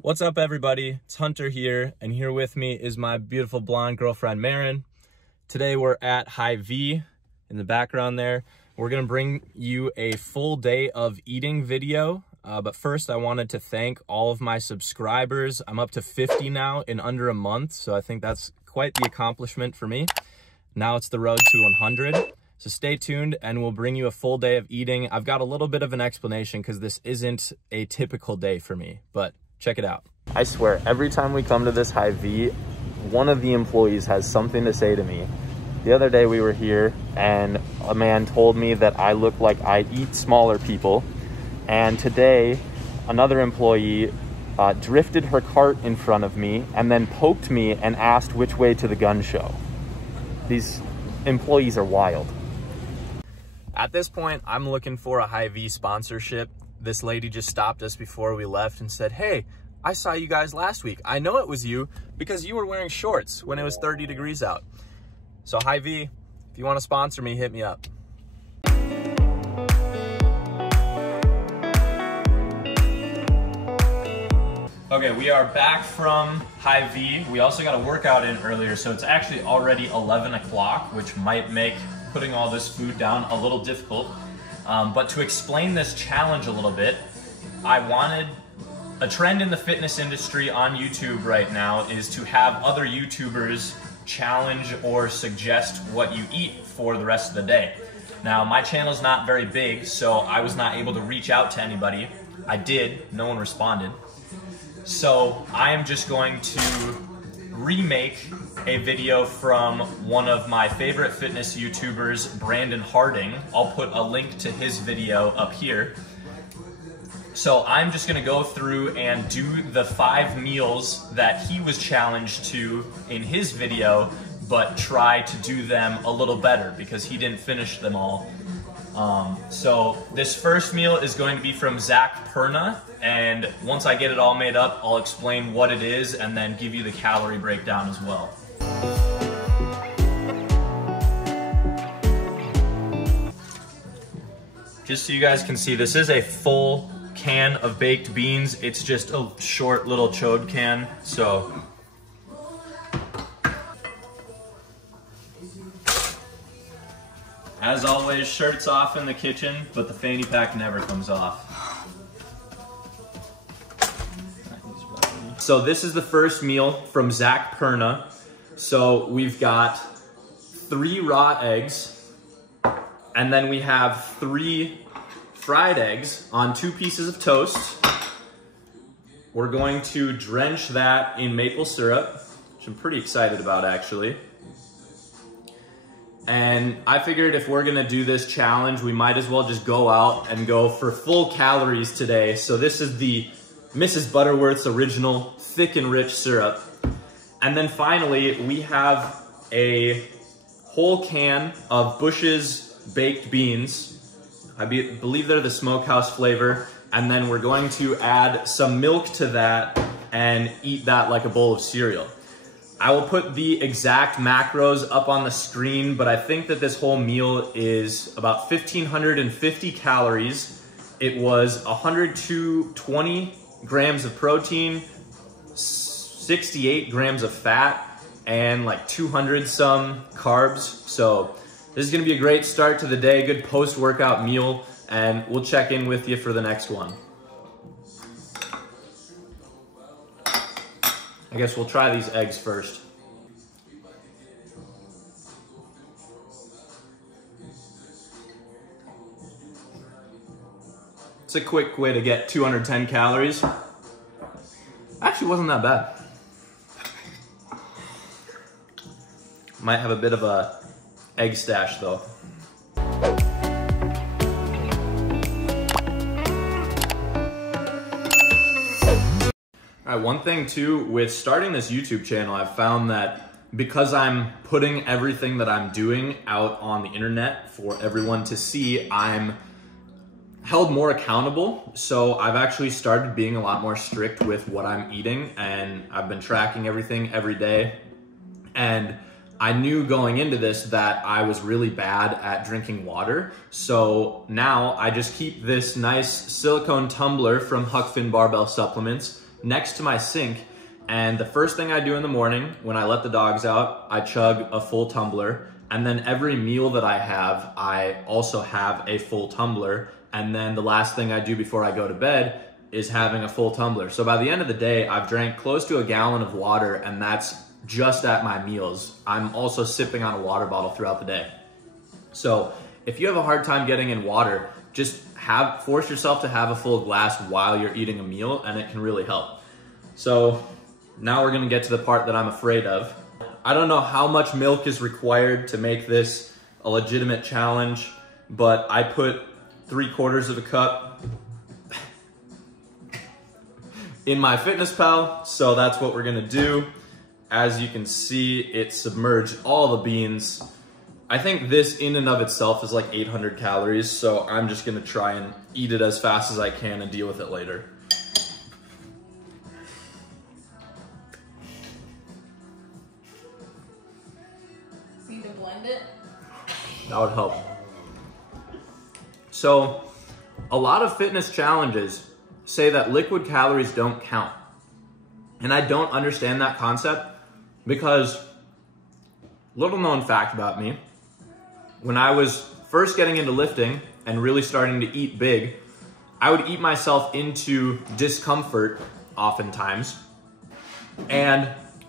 What's up, everybody? It's Hunter here, and here with me is my beautiful blonde girlfriend, Marin. Today we're at Hy-Vee in the background there. We're gonna bring you a full day of eating video, but first I wanted to thank all of my subscribers. I'm up to 50 now in under a month, so I think that's quite the accomplishment for me. Now it's the road to 100. So stay tuned and we'll bring you a full day of eating. I've got a little bit of an explanation because this isn't a typical day for me, but check it out. I swear, every time we come to this Hy-Vee, one of the employees has something to say to me. The other day we were here and a man told me that I look like I eat smaller people. And today, another employee drifted her cart in front of me and then poked me and asked which way to the gun show. These employees are wild. At this point, I'm looking for a Hy-Vee sponsorship. This lady just stopped us before we left and said, "Hey, I saw you guys last week. I know it was you because you were wearing shorts when it was 30 degrees out." So Hy-Vee, if you want to sponsor me, hit me up. Okay, we are back from Hy-Vee. We also got a workout in earlier, so it's actually already 11 o'clock, which might make putting all this food down a little difficult. But to explain this challenge a little bit, I wanted a trend in the fitness industry on YouTube right now is to have other YouTubers challenge or suggest what you eat for the rest of the day. Now, my channel's not very big, so I was not able to reach out to anybody. I did, no one responded. So I am just going to remake a video from one of my favorite fitness YouTubers, Brandon Harding. I'll put a link to his video up here. So I'm just gonna go through and do the 5 meals that he was challenged to in his video, but try to do them a little better because he didn't finish them all. So this first meal is going to be from Zac Perna, and once I get it all made up, I'll explain what it is and then give you the calorie breakdown as well. Just so you guys can see, this is a full can of baked beans. It's just a short little chode can, so. As always, shirts off in the kitchen, but the fanny pack never comes off. So this is the first meal from Zac Perna. So we've got 3 raw eggs, and then we have 3 fried eggs on 2 pieces of toast. We're going to drench that in maple syrup, which I'm pretty excited about actually. And I figured if we're gonna do this challenge, we might as well just go out and go for full calories today. So this is the Mrs. Butterworth's original thick and rich syrup. And then finally, we have a whole can of Bush's baked beans. I believe they're the smokehouse flavor. And then we're going to add some milk to that and eat that like a bowl of cereal. I will put the exact macros up on the screen, but I think that this whole meal is about 1,550 calories. It was 120 grams of protein, 68 grams of fat, and like 200 some carbs. So this is gonna be a great start to the day, good post-workout meal, and we'll check in with you for the next one. I guess we'll try these eggs first. It's a quick way to get 210 calories. Actually wasn't that bad. Might have a bit of a egg stash though. All right, one thing too, with starting this YouTube channel, I've found that because I'm putting everything that I'm doing out on the internet for everyone to see, I'm held more accountable. So I've actually started being a lot more strict with what I'm eating, and I've been tracking everything every day. And I knew going into this that I was really bad at drinking water. So now I just keep this nice silicone tumbler from Huck Finn Barbell Supplements next to my sink. And the first thing I do in the morning when I let the dogs out, I chug a full tumbler. And then every meal that I have, I also have a full tumbler. And then the last thing I do before I go to bed is having a full tumbler. So by the end of the day, I've drank close to a gallon of water, and that's just at my meals. I'm also sipping on a water bottle throughout the day. So if you have a hard time getting in water, just force yourself to have a full glass while you're eating a meal, and it can really help. So now we're gonna get to the part that I'm afraid of. I don't know how much milk is required to make this a legitimate challenge, but I put 3/4 of a cup in my FitnessPal, so that's what we're gonna do. As you can see, it submerged all the beans. I think this in and of itself is like 800 calories, so I'm just gonna try and eat it as fast as I can and deal with it later. Need to blend it? That would help. So, a lot of fitness challenges say that liquid calories don't count. And I don't understand that concept because, little known fact about me, when I was first getting into lifting and really starting to eat big, I would eat myself into discomfort oftentimes. And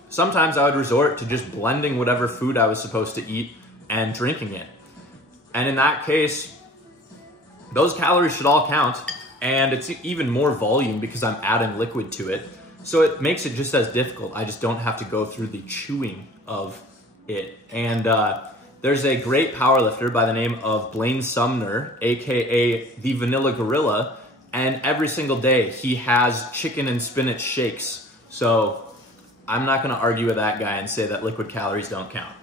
sometimes I would resort to just blending whatever food I was supposed to eat and drinking it. And in that case, those calories should all count, and it's even more volume because I'm adding liquid to it. So it makes it just as difficult. I just don't have to go through the chewing of it. And there's a great powerlifter by the name of Blaine Sumner, AKA the Vanilla Gorilla, and every single day he has chicken and spinach shakes. So I'm not gonna argue with that guy and say that liquid calories don't count.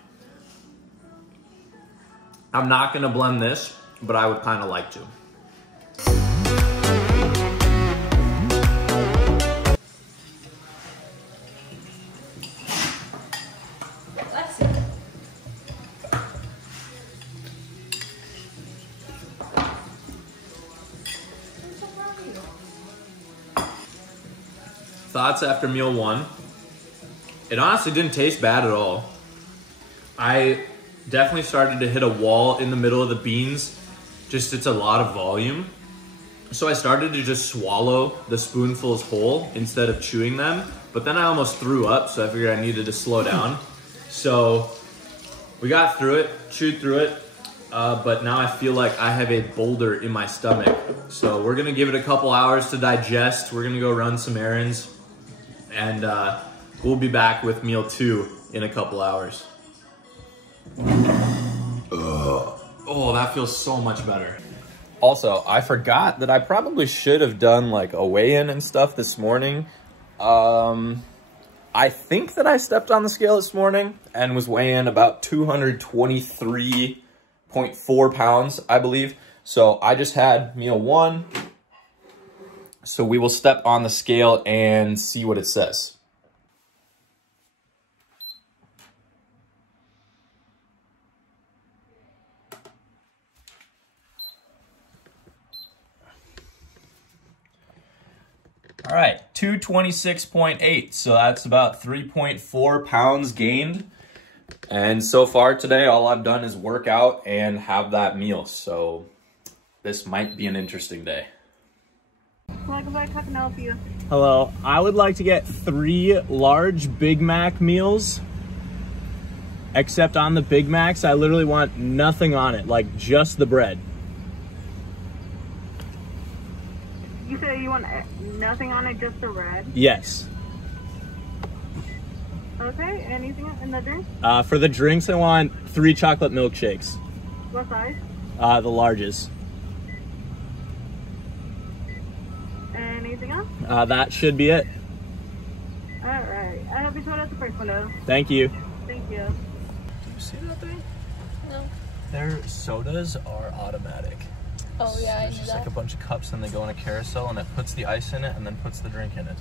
I'm not gonna blend this, but I would kinda like to. Thoughts after meal one. It honestly didn't taste bad at all. I definitely started to hit a wall in the middle of the beans. Just it's a lot of volume. So I started to just swallow the spoonfuls whole instead of chewing them. But then I almost threw up, so I figured I needed to slow down. So we got through it, chewed through it. But now I feel like I have a boulder in my stomach. So we're gonna give it a couple hours to digest. We're gonna go run some errands. And we'll be back with meal 2 in a couple hours. Oh, that feels so much better. Also, I forgot that I probably should have done like a weigh-in and stuff this morning. I think that I stepped on the scale this morning and was weighing about 223.4 pounds, I believe. So I just had meal 1. So we will step on the scale and see what it says. All right, 226.8. So that's about 3.4 pounds gained. And so far today, all I've done is work out and have that meal. So this might be an interesting day. Welcome back, how can I help you? Hello, I would like to get 3 large Big Mac meals. Except on the Big Macs, I literally want nothing on it, like just the bread. You said you want nothing on it, just the bread? Yes. Okay, anything in the drink? For the drinks, I want 3 chocolate milkshakes. What size? The largest. Anything else? That should be it. Alright, I hope you showed out the first window. Thank you. Thank you. Do you see that thing? No. Their sodas are automatic. Oh yeah, I There's knew just that. like a bunch of cups and they go in a carousel and it puts the ice in it and then puts the drink in it.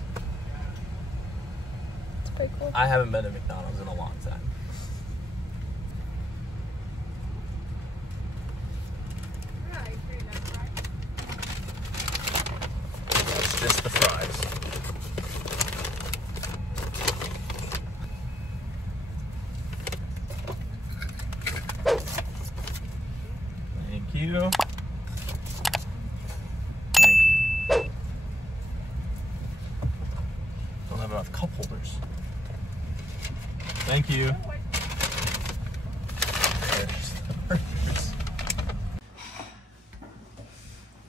It's pretty cool. I haven't been to McDonald's in a long time. It's just the fries. don't have cup holders. Thank you.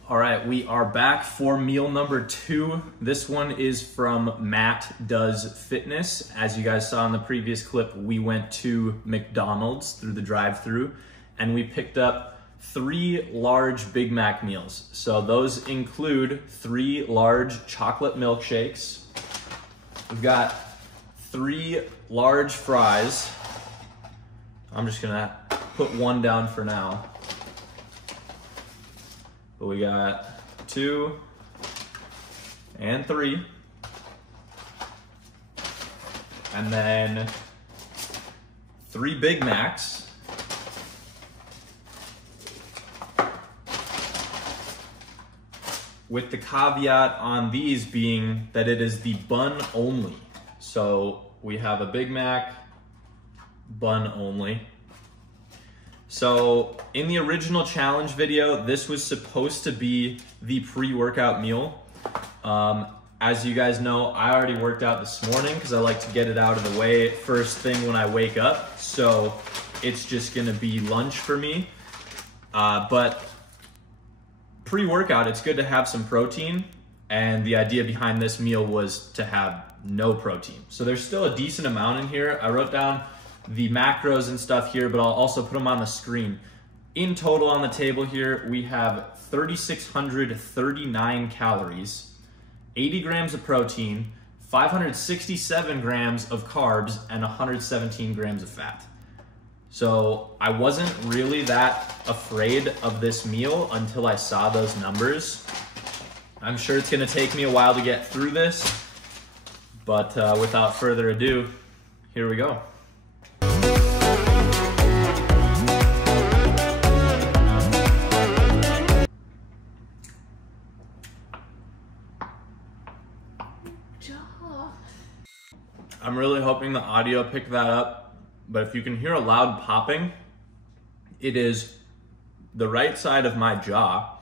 All right, we are back for meal number 2. This one is from Matt Does Fitness. As you guys saw in the previous clip, we went to McDonald's through the drive-thru and we picked up 3 large Big Mac meals. So those include 3 large chocolate milkshakes. We've got 3 large fries. I'm just gonna put one down for now. But we got 2 and 3. And then 3 Big Macs. With the caveat on these being that it is the bun only. So we have a Big Mac, bun only. So in the original challenge video, this was supposed to be the pre-workout meal. As you guys know, I already worked out this morning because I like to get it out of the way first thing when I wake up. So it's just gonna be lunch for me. But pre-workout, it's good to have some protein. And the idea behind this meal was to have no protein. So there's still a decent amount in here. I wrote down the macros and stuff here, but I'll also put them on the screen. In total on the table here, we have 3,639 calories, 80 grams of protein, 567 grams of carbs, and 117 grams of fat. So I wasn't really that afraid of this meal until I saw those numbers. I'm sure it's gonna take me a while to get through this, but without further ado, here we go. I'm really hoping the audio picked that up, but if you can hear a loud popping, it is the right side of my jaw.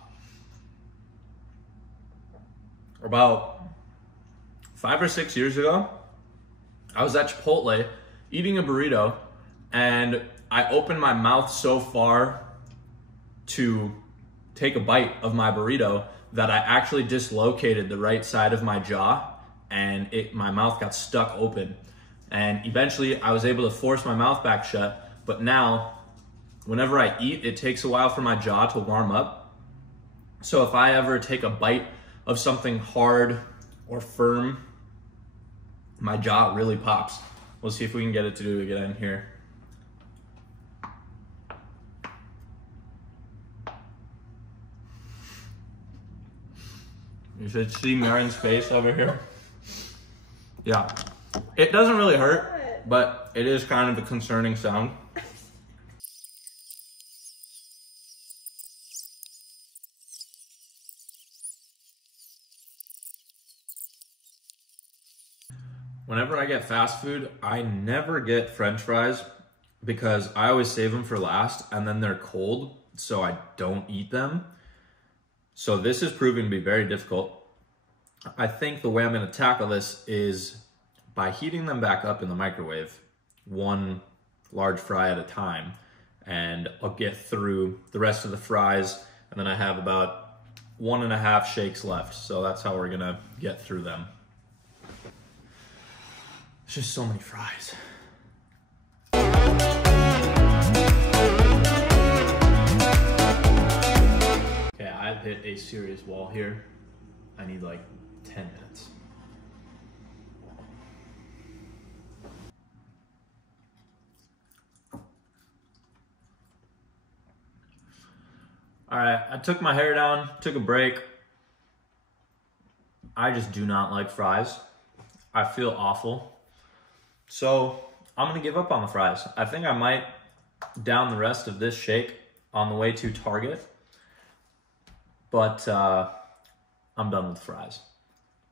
About 5 or 6 years ago, I was at Chipotle eating a burrito and I opened my mouth so far to take a bite of my burrito that I actually dislocated the right side of my jaw and my mouth got stuck open. And eventually I was able to force my mouth back shut, but now whenever I eat, it takes a while for my jaw to warm up. So if I ever take a bite of something hard or firm, my jaw really pops. We'll see if we can get it to do it again here. You should see Marin's face over here. Yeah, it doesn't really hurt, but it is kind of a concerning sound. Whenever I get fast food, I never get French fries because I always save them for last and then they're cold, so I don't eat them. So this is proving to be very difficult. I think the way I'm gonna tackle this is by heating them back up in the microwave, 1 large fry at a time, and I'll get through the rest of the fries, and then I have about 1.5 shakes left. So that's how we're gonna get through them. It's just so many fries. Okay, I've hit a serious wall here. I need like 10 minutes. All right, I took my hair down, took a break. I just do not like fries. I feel awful. So I'm gonna give up on the fries. I think I might down the rest of this shake on the way to Target, but I'm done with fries.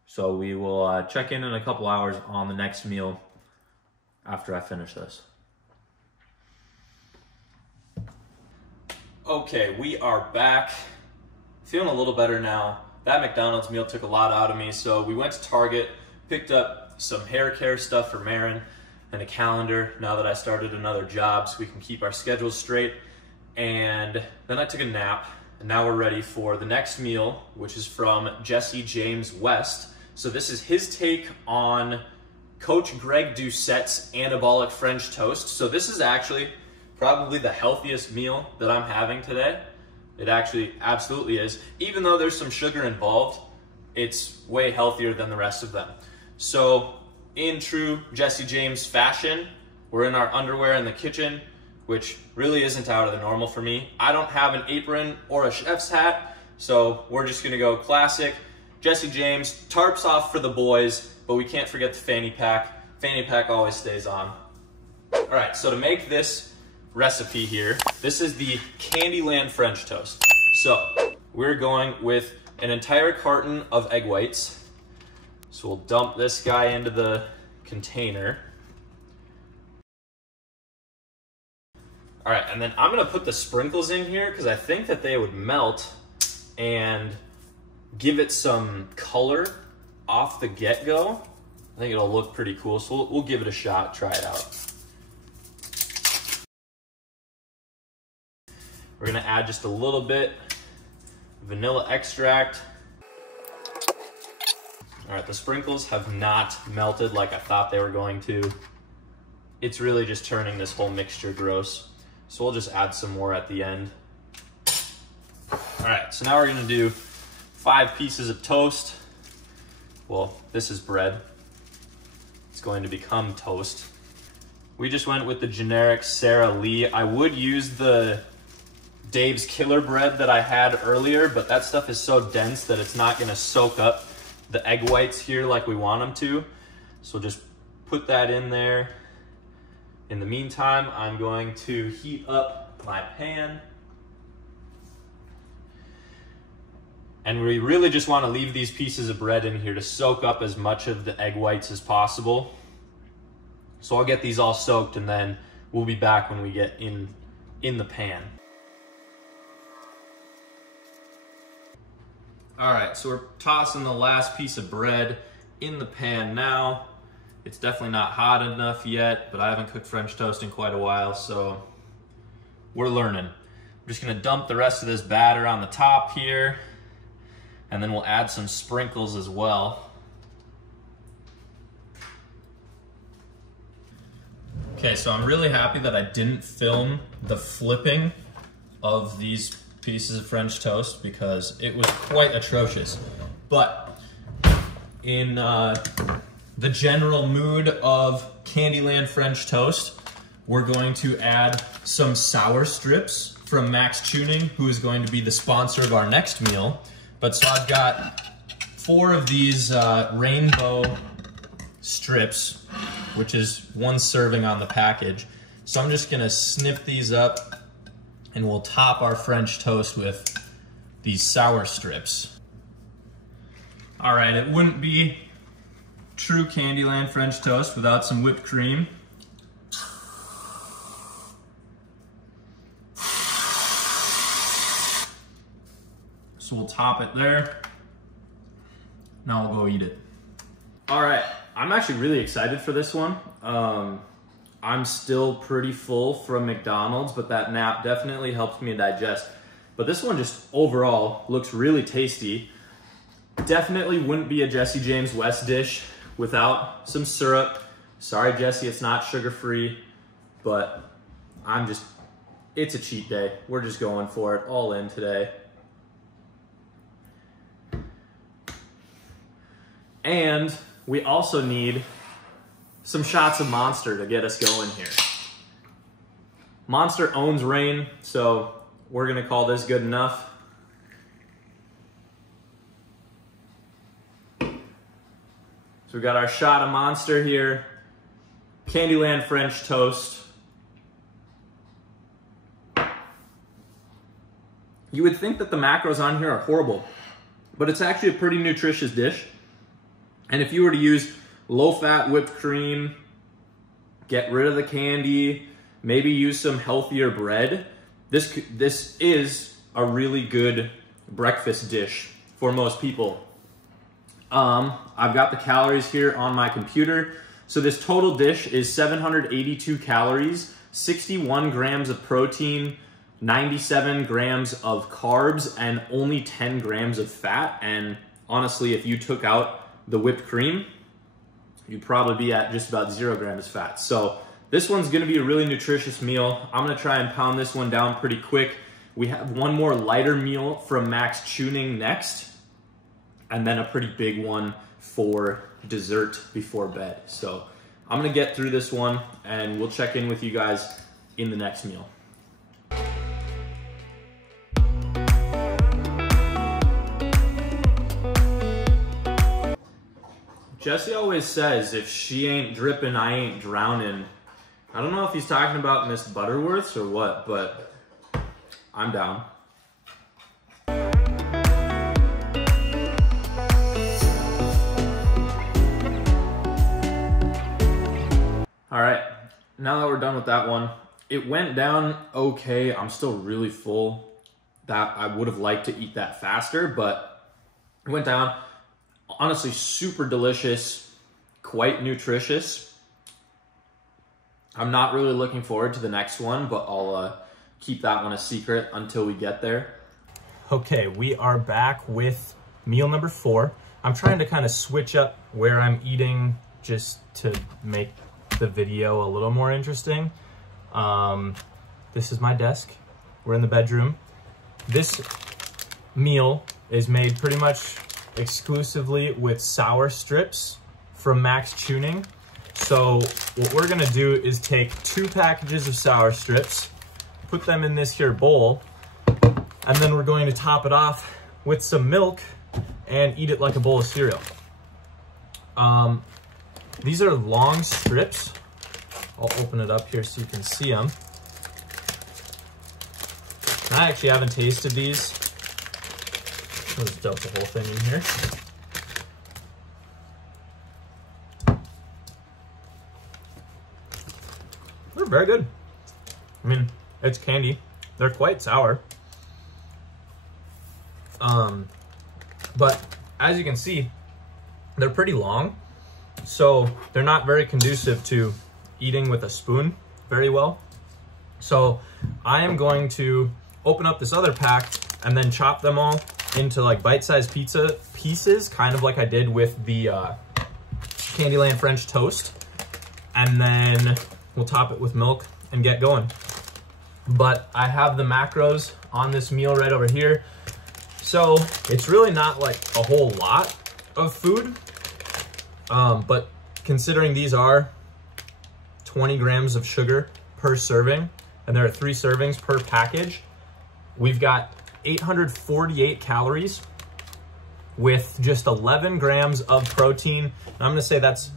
So we will check in a couple hours on the next meal after I finish this. Okay, we are back. Feeling a little better now. That McDonald's meal took a lot out of me, so we went to Target, picked up some hair care stuff for Marin and a calendar now that I started another job so we can keep our schedules straight. And then I took a nap, and now we're ready for the next meal, which is from Jesse James West. So this is his take on Coach Greg Doucette's Anabolic French Toast. So this is actually probably the healthiest meal that I'm having today. It actually absolutely is. Even though there's some sugar involved, it's way healthier than the rest of them. So in true Jesse James fashion, we're in our underwear in the kitchen, which really isn't out of the normal for me. I don't have an apron or a chef's hat, so we're just gonna go classic Jesse James, tarps off for the boys, but we can't forget the fanny pack. Fanny pack always stays on. All right, so to make this recipe here, this is the Candyland French toast. So we're going with an entire carton of egg whites. So we'll dump this guy into the container. All right, and then I'm gonna put the sprinkles in here because I think that they would melt and give it some color off the get-go. I think it'll look pretty cool, so we'll give it a shot, try it out. We're gonna add just a little bit vanilla extract. All right, the sprinkles have not melted like I thought they were going to. It's really just turning this whole mixture gross. So we'll just add some more at the end. All right, so now we're gonna do 5 pieces of toast. Well, this is bread. It's going to become toast. We just went with the generic Sara Lee. I would use the Dave's Killer bread that I had earlier, but that stuff is so dense that it's not gonna soak up the egg whites here like we want them to. So just put that in there. In the meantime, I'm going to heat up my pan. And we really just want to leave these pieces of bread in here to soak up as much of the egg whites as possible. So I'll get these all soaked and then we'll be back when we get in the pan. All right, so we're tossing the last piece of bread in the pan now. It's definitely not hot enough yet, but I haven't cooked French toast in quite a while, so we're learning. I'm just gonna dump the rest of this batter on the top here, and then we'll add some sprinkles as well. Okay, so I'm really happy that I didn't film the flipping of these pieces of French toast because it was quite atrocious. But in the general mood of Candyland French toast, we're going to add some sour strips from Maxx Chewning, who is going to be the sponsor of our next meal. But so I've got 4 of these rainbow strips, which is 1 serving on the package. So I'm just gonna snip these up and we'll top our French toast with these sour strips. All right, it wouldn't be true Candyland French toast without some whipped cream. So we'll top it there. Now we'll go eat it. All right, I'm actually really excited for this one. I'm still pretty full from McDonald's, but that nap definitely helped me digest. But this one just overall looks really tasty. Definitely wouldn't be a Jesse James West dish without some syrup. Sorry, Jesse, it's not sugar-free, but it's a cheat day. We're just going for it all in today. And we also need some shots of Monster to get us going here. Monster owns Reign, so we're gonna call this good enough. So we got our shot of Monster here. Candyland French toast. You would think that the macros on here are horrible, but it's actually a pretty nutritious dish. And if you were to use low-fat whipped cream, get rid of the candy, maybe use some healthier bread, this is a really good breakfast dish for most people. I've got the calories here on my computer. So this total dish is 782 calories, 61 grams of protein, 97 grams of carbs, and only 10 grams of fat. And honestly, if you took out the whipped cream, you'd probably be at just about 0 grams of fat. So this one's gonna be a really nutritious meal. I'm gonna try and pound this one down pretty quick. We have one more lighter meal from Maxx Chewning next, and then a pretty big one for dessert before bed. So I'm gonna get through this one and we'll check in with you guys in the next meal. Jesse always says, if she ain't dripping, I ain't drowning. I don't know if he's talking about Miss Butterworth's or what, but I'm down. All right, now that we're done with that one, it went down okay. I'm still really full. That I would have liked to eat that faster, but it went down. Honestly, super delicious, quite nutritious. I'm not really looking forward to the next one, but I'll keep that one a secret until we get there. Okay, we are back with meal number 4. I'm trying to kind of switch up where I'm eating just to make the video a little more interesting. This is my desk. We're in the bedroom. This meal is made pretty much exclusively with sour strips from Maxx Chewning. So what we're gonna do is take 2 packages of sour strips, put them in this here bowl, and then we're going to top it off with some milk and eat it like a bowl of cereal. These are long strips. I'll open it up here so you can see them. And I actually haven't tasted these. I'll just dump the whole thing in here. They're very good. I mean, it's candy. They're quite sour. But as you can see, they're pretty long. So they're not very conducive to eating with a spoon very well. So I am going to open up this other pack and then chop them all into like bite-sized pizza pieces, kind of like I did with the Candyland French toast. And then we'll top it with milk and get going. But I have the macros on this meal right over here. So it's really not like a whole lot of food. But considering these are 20 grams of sugar per serving, and there are 3 servings per package, we've got 848 calories with just 11 grams of protein. And I'm gonna say that's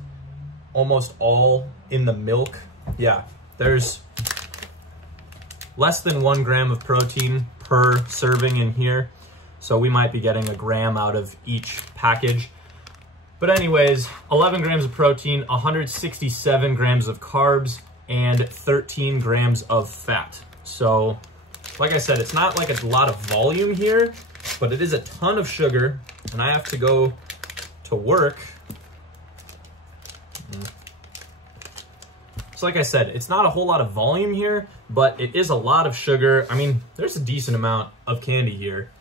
almost all in the milk. Yeah, there's less than 1 gram of protein per serving in here. So we might be getting a gram out of each package. But anyways, 11 grams of protein, 167 grams of carbs, and 13 grams of fat. So, like I said, it's not like a lot of volume here, but it is a ton of sugar, and I have to go to work. So like I said, it's not a whole lot of volume here, but it is a lot of sugar. I mean, there's a decent amount of candy here.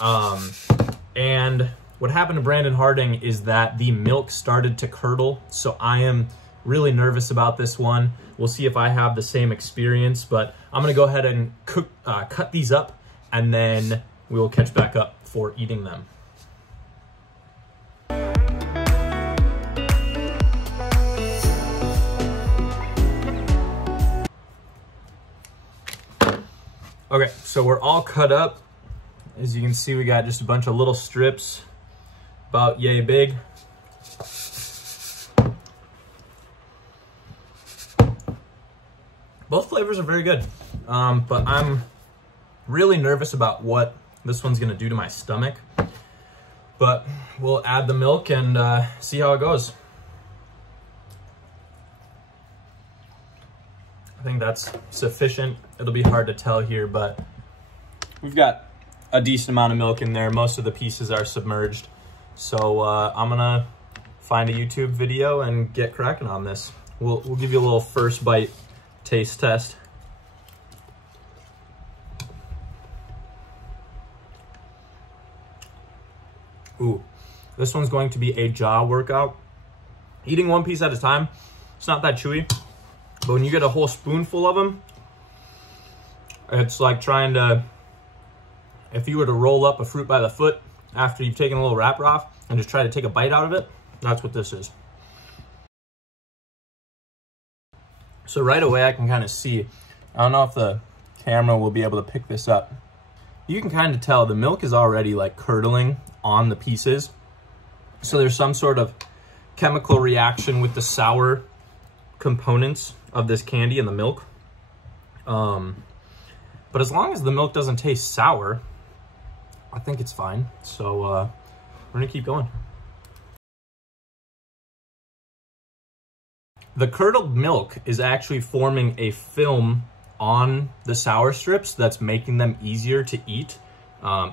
And what happened to Brandon Harding is that the milk started to curdle, so I am really nervous about this one. We'll see if I have the same experience, but I'm gonna go ahead and cut these up, and then we will catch back up for eating them. Okay, so we're all cut up. As you can see, we got just a bunch of little strips, about yay big. Both flavors are very good, but I'm really nervous about what this one's gonna do to my stomach. But we'll add the milk and see how it goes. I think that's sufficient. It'll be hard to tell here, but we've got a decent amount of milk in there. Most of the pieces are submerged. So I'm gonna find a YouTube video and get cracking on this. We'll give you a little first bite taste test. Ooh, this one's going to be a jaw workout. Eating one piece at a time, it's not that chewy, but when you get a whole spoonful of them, it's like trying to, if you were to roll up a fruit by the foot after you've taken a little wrapper off and just try to take a bite out of it, that's what this is. So right away I can kind of see, I don't know if the camera will be able to pick this up. You can kind of tell the milk is already like curdling on the pieces. So there's some sort of chemical reaction with the sour components of this candy and the milk. But as long as the milk doesn't taste sour, I think it's fine. So we're gonna keep going. The curdled milk is actually forming a film on the sour strips that's making them easier to eat.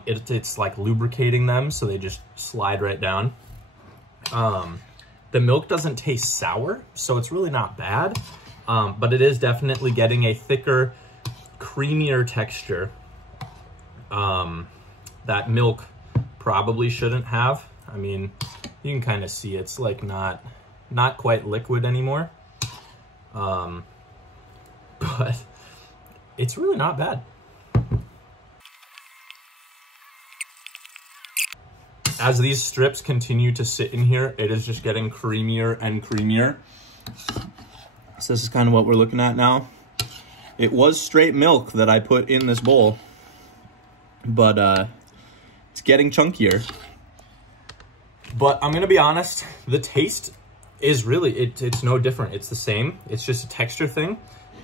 It's like lubricating them, so they just slide right down. The milk doesn't taste sour, so it's really not bad, but it is definitely getting a thicker, creamier texture that milk probably shouldn't have. I mean, you can kind of see it's like not quite liquid anymore, but it's really not bad. As these strips continue to sit in here, it is just getting creamier and creamier. So this is kind of what we're looking at now. It was straight milk that I put in this bowl, but it's getting chunkier. But I'm gonna be honest, the taste is really, it's no different. It's the same. It's just a texture thing.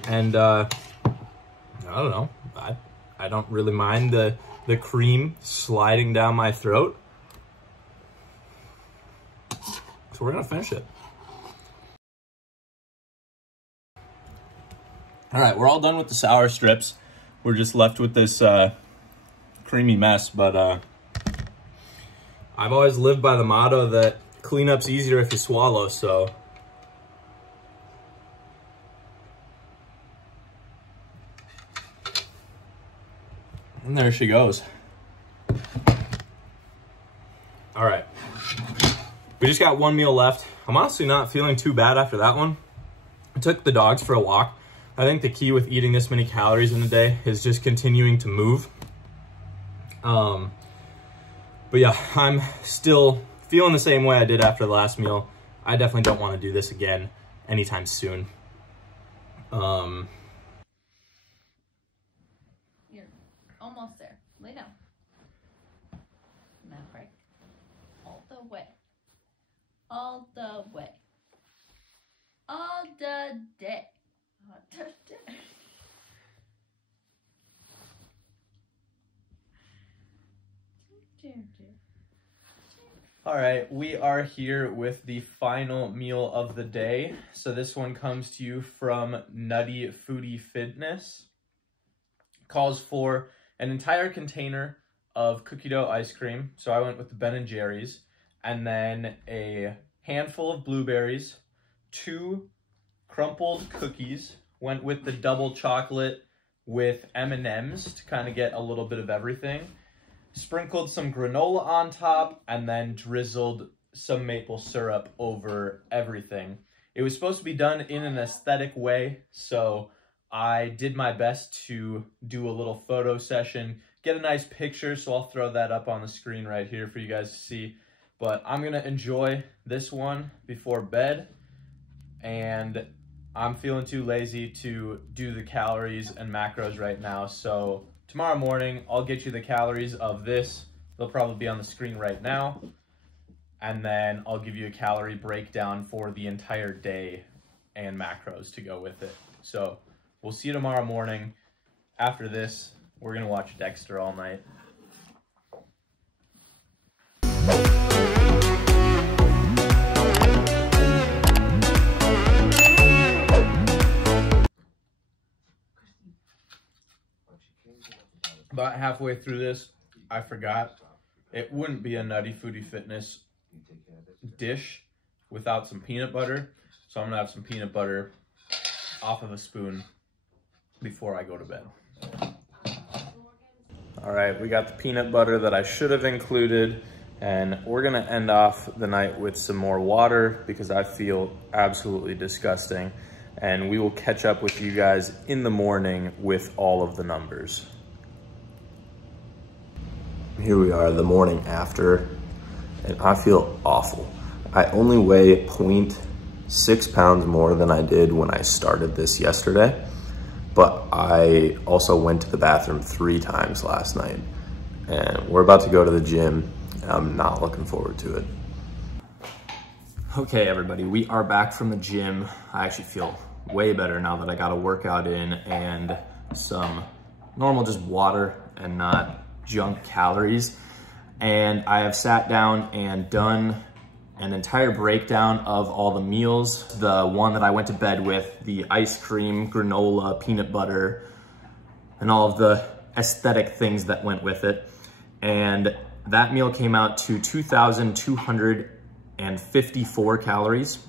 And I don't know, I don't really mind the cream sliding down my throat. So we're gonna finish it. All right, we're all done with the sour strips. We're just left with this creamy mess, but I've always lived by the motto that cleanup's easier if you swallow, so. And there she goes. All right. We just got one meal left. I'm honestly not feeling too bad after that one. I took the dogs for a walk. I think the key with eating this many calories in a day is just continuing to move. But yeah, I'm still feeling the same way I did after the last meal. I definitely don't want to do this again anytime soon. You're almost there. Lay down. Maverick. All the way. All the way. All the day. All the day. All right, we are here with the final meal of the day. So this one comes to you from Nutty Foodie Fitness. Calls for an entire container of cookie dough ice cream. So I went with the Ben & Jerry's. And then a handful of blueberries, 2 crumpled cookies, went with the double chocolate with M&Ms to kind of get a little bit of everything. Sprinkled some granola on top and then drizzled some maple syrup over everything. It was supposed to be done in an aesthetic way, so I did my best to do a little photo session, get a nice picture, so I'll throw that up on the screen right here for you guys to see. But I'm gonna enjoy this one before bed, and I'm feeling too lazy to do the calories and macros right now. So tomorrow morning, I'll get you the calories of this. They'll probably be on the screen right now. And then I'll give you a calorie breakdown for the entire day and macros to go with it. So we'll see you tomorrow morning. After this, we're gonna watch Dexter all night. About halfway through this, I forgot it wouldn't be a Nutty Foodie Fitness dish without some peanut butter. So I'm gonna have some peanut butter off of a spoon before I go to bed. All right, we got the peanut butter that I should have included, and we're gonna end off the night with some more water because I feel absolutely disgusting. And we will catch up with you guys in the morning with all of the numbers. Here we are the morning after, and I feel awful. I only weigh 0.6 pounds more than I did when I started this yesterday, but I also went to the bathroom 3 times last night, and we're about to go to the gym, and I'm not looking forward to it. Okay, everybody, we are back from the gym. I actually feel way better now that I got a workout in and some normal just water and not junk calories. And I have sat down and done an entire breakdown of all the meals. The one that I went to bed with, the ice cream, granola, peanut butter, and all of the aesthetic things that went with it. And that meal came out to 2,254 calories.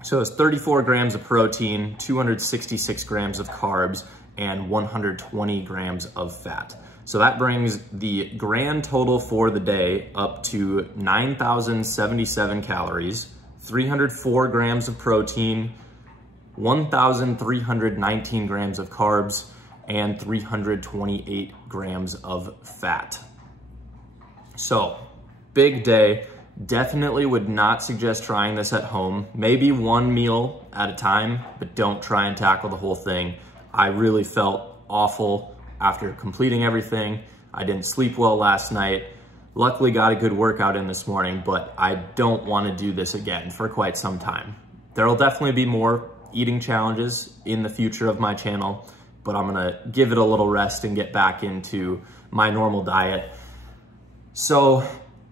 So it's 34 grams of protein, 266 grams of carbs, and 120 grams of fat. So that brings the grand total for the day up to 9,077 calories, 304 grams of protein, 1,319 grams of carbs, and 328 grams of fat. So, big day. Definitely would not suggest trying this at home. Maybe one meal at a time, but don't try and tackle the whole thing. I really felt awful after completing everything. I didn't sleep well last night. Luckily got a good workout in this morning, but I don't want to do this again for quite some time. There'll definitely be more eating challenges in the future of my channel, but I'm gonna give it a little rest and get back into my normal diet. So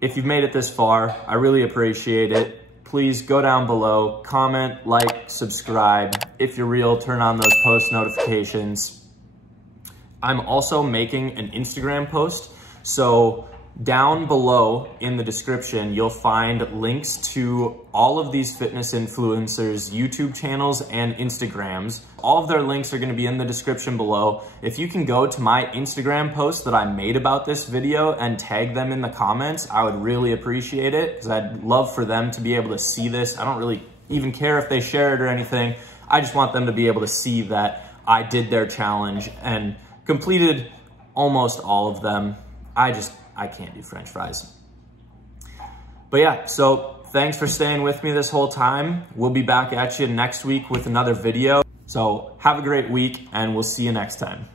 if you've made it this far, I really appreciate it. Please go down below, comment, like, subscribe. If you're real, turn on those post notifications. I'm also making an Instagram post, so down below in the description, you'll find links to all of these fitness influencers' YouTube channels and Instagrams. All of their links are gonna be in the description below. If you can go to my Instagram post that I made about this video and tag them in the comments, I would really appreciate it, because I'd love for them to be able to see this. I don't really even care if they share it or anything. I just want them to be able to see that I did their challenge and completed almost all of them. I can't do French fries. But yeah, so thanks for staying with me this whole time. We'll be back at you next week with another video. So have a great week, and we'll see you next time.